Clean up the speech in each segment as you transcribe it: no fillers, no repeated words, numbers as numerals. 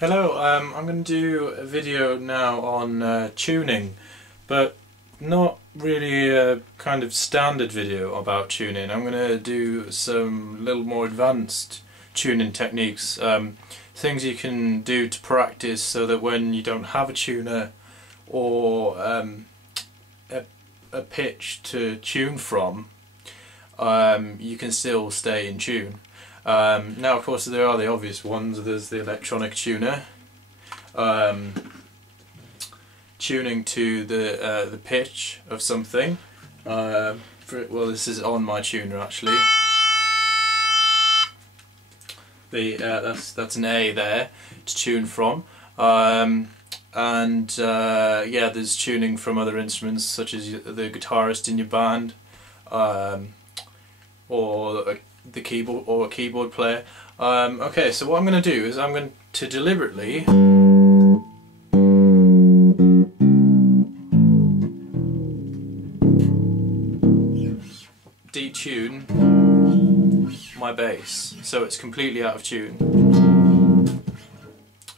Hello, I'm going to do a video now on tuning, but not really a kind of standard video about tuning. I'm going to do some little more advanced tuning techniques, things you can do to practice so that when you don't have a tuner or a pitch to tune from, you can still stay in tune. Now of course there are the obvious ones. There's the electronic tuner, tuning to the pitch of something. Well, this is on my tuner actually. That's an A there to tune from, yeah, there's tuning from other instruments such as the guitarist in your band, or the keyboard or a keyboard player. Okay, so what I'm going to do is I'm going to deliberately detune my bass so it's completely out of tune,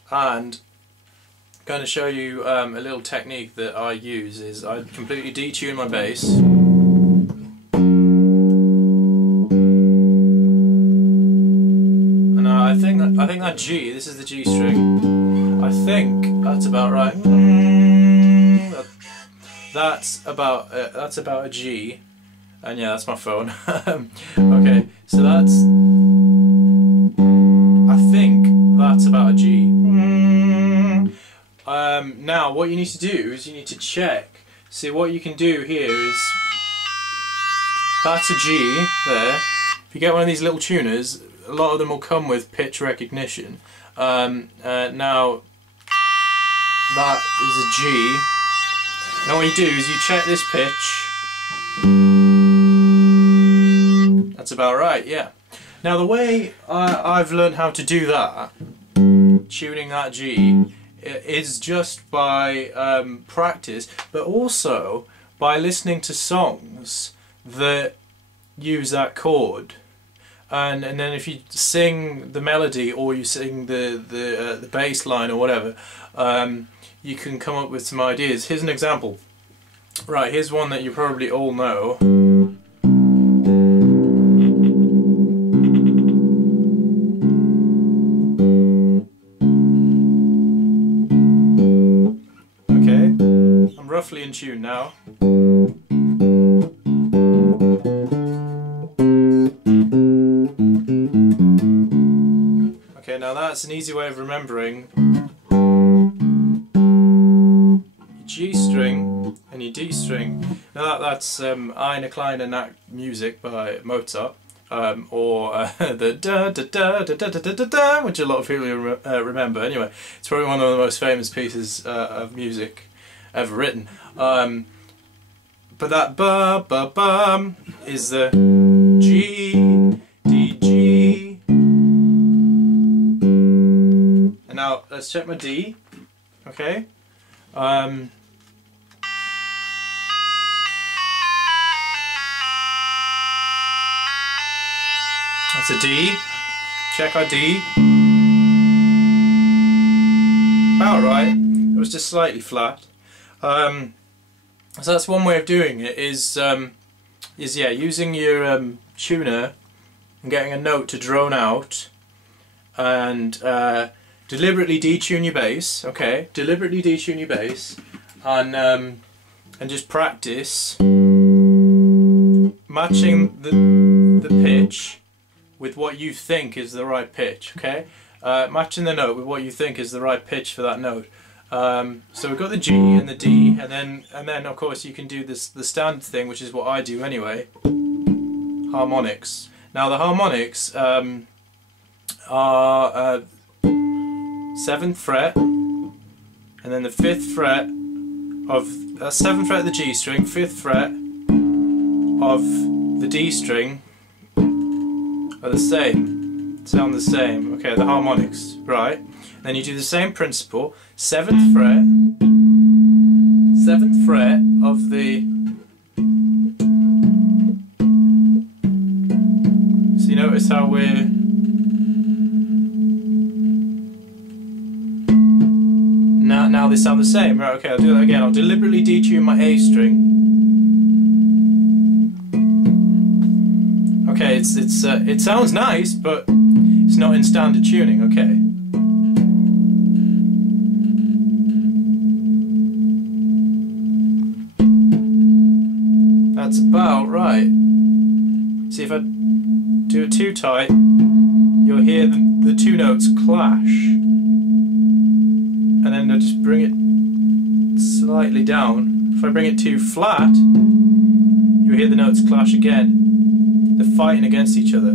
and I'm going to show you a little technique that I use. Is I completely detune my bass, I think that G, this is the G string, I think that's about right. That's about a G, and yeah, that's my phone. Okay, so I think that's about a G. Now what you need to do is you need to check. See, what you can do here is, that's a G there. If you get one of these little tuners, a lot of them will come with pitch recognition. Now that is a G. Now what you do is you check this pitch. That's about right, yeah. Now the way I've learned how to do that, tuning that G, is just by practice, but also by listening to songs that use that chord. And then if you sing the melody or you sing the bass line or whatever, you can come up with some ideas. Here's an example. Right, here's one that you probably all know. Okay, I'm roughly in tune now. Okay, now that's an easy way of remembering. Your G string and your D string. Now that's Eine kleine Nachtmusik by Mozart, or the da da da da da da da da, which a lot of people remember. Anyway, it's probably one of the most famous pieces of music ever written. But that ba ba ba is the G, D, G. And now let's check my D. Okay. That's a D. Check our D. About right. It was just slightly flat. So that's one way of doing it. Is yeah, using your tuner and getting a note to drone out, and deliberately detune your bass. Okay, deliberately detune your bass, and just practice matching the pitch with what you think is the right pitch. Okay, matching the note with what you think is the right pitch for that note. So we've got the G and the D, and then of course you can do the standard thing, which is what I do anyway. Harmonics. Now the harmonics are 7th fret, and then the 5th fret of 7th fret of the G string, 5th fret of the D string are the same, sound the same. Okay, the harmonics, right? Then you do the same principle. 7th fret of the. So you notice how we're now they sound the same. Right, okay, I'll do that again. I'll deliberately detune my A string. Okay, it sounds nice, but it's not in standard tuning, okay. That's about right. See, if I do it too tight, you'll hear the two notes clash. And then I'll just bring it slightly down. If I bring it too flat, you'll hear the notes clash again. They're fighting against each other.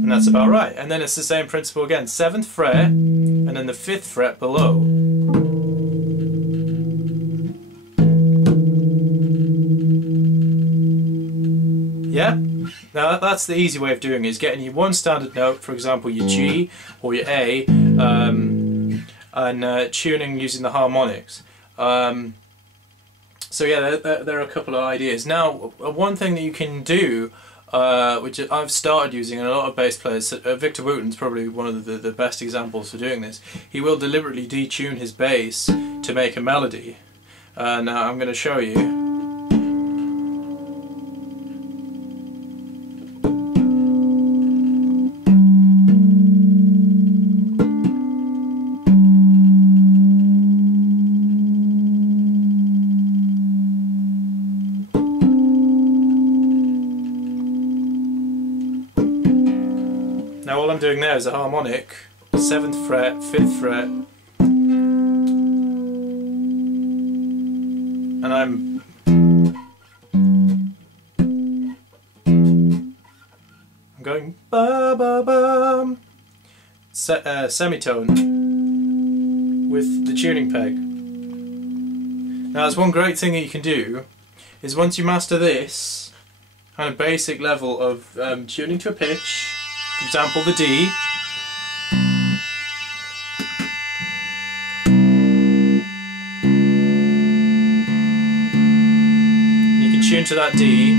And that's about right. And then it's the same principle again. 7th fret, and then the 5th fret below. Yeah? Now that's the easy way of doing it, is getting your one standard note, for example your G or your A, and tuning using the harmonics. So yeah, there are a couple of ideas. Now, one thing that you can do, which I've started using, and a lot of bass players, Victor Wooten's probably one of the best examples for doing this. He will deliberately detune his bass to make a melody. Now I'm going to show you. Now all I'm doing there is a harmonic, 7th fret, 5th fret, and I'm going ba ba bum, semitone with the tuning peg. Now there's one great thing that you can do, is once you master this kind of basic level of tuning to a pitch, for example the D, you can tune to that D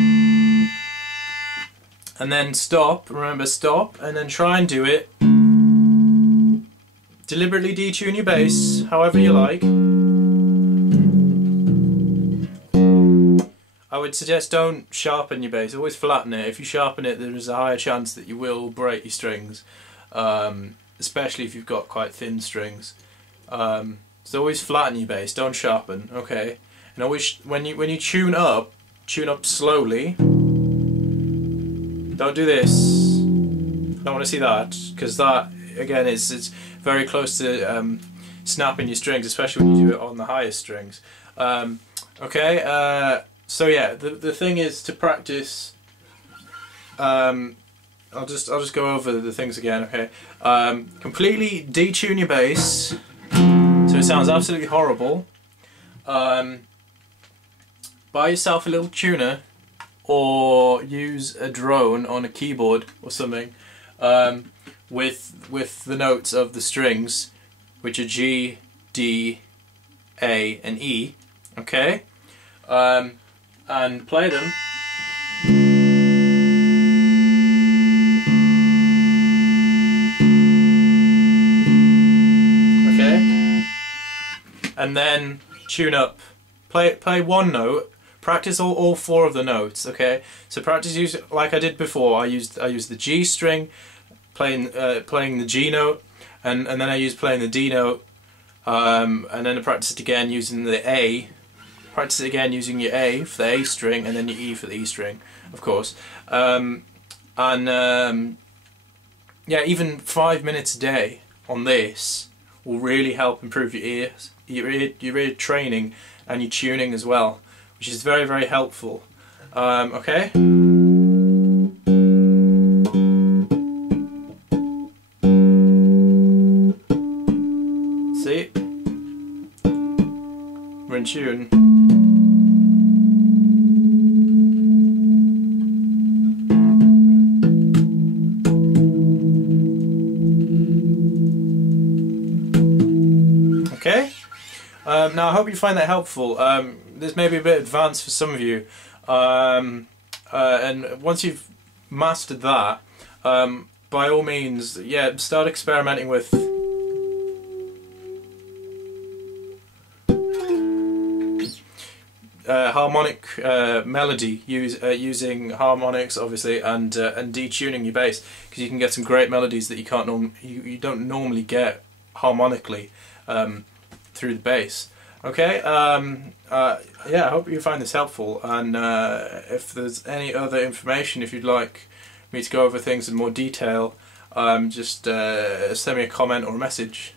and then stop, remember stop, and then try and do it. Deliberately detune your bass however you like. I would suggest don't sharpen your bass, always flatten it. If you sharpen it, there is a higher chance that you will break your strings, especially if you've got quite thin strings. So always flatten your bass, don't sharpen, okay? And always, when you tune up slowly. Don't do this. Don't want to see that, because that, again, it's very close to snapping your strings, especially when you do it on the highest strings. Okay. So yeah, the thing is to practice. I'll just go over the things again. Okay, completely detune your bass so it sounds absolutely horrible. Buy yourself a little tuner, or use a drone on a keyboard or something, with the notes of the strings, which are G, D, A, and E. Okay. And play them. Okay. And then tune up. Play one note. Practice all four of the notes. Okay. So practice use like I did before. I used the G string, playing the G note, and then I used playing the D note, and then I practiced again using the A. Practice it again using your A for the A string, and then your E for the E string, of course. Yeah, even 5 minutes a day on this will really help improve your ear training and your tuning as well, which is very, very helpful. Okay. See? We're in tune. Okay. Now I hope you find that helpful. This may be a bit advanced for some of you, and once you've mastered that, by all means, yeah, start experimenting with harmonic melody, using harmonics obviously, and detuning your bass, because you can get some great melodies that you don't normally get harmonically through the bass. Okay, yeah, I hope you find this helpful, and if there's any other information, if you'd like me to go over things in more detail, just send me a comment or a message.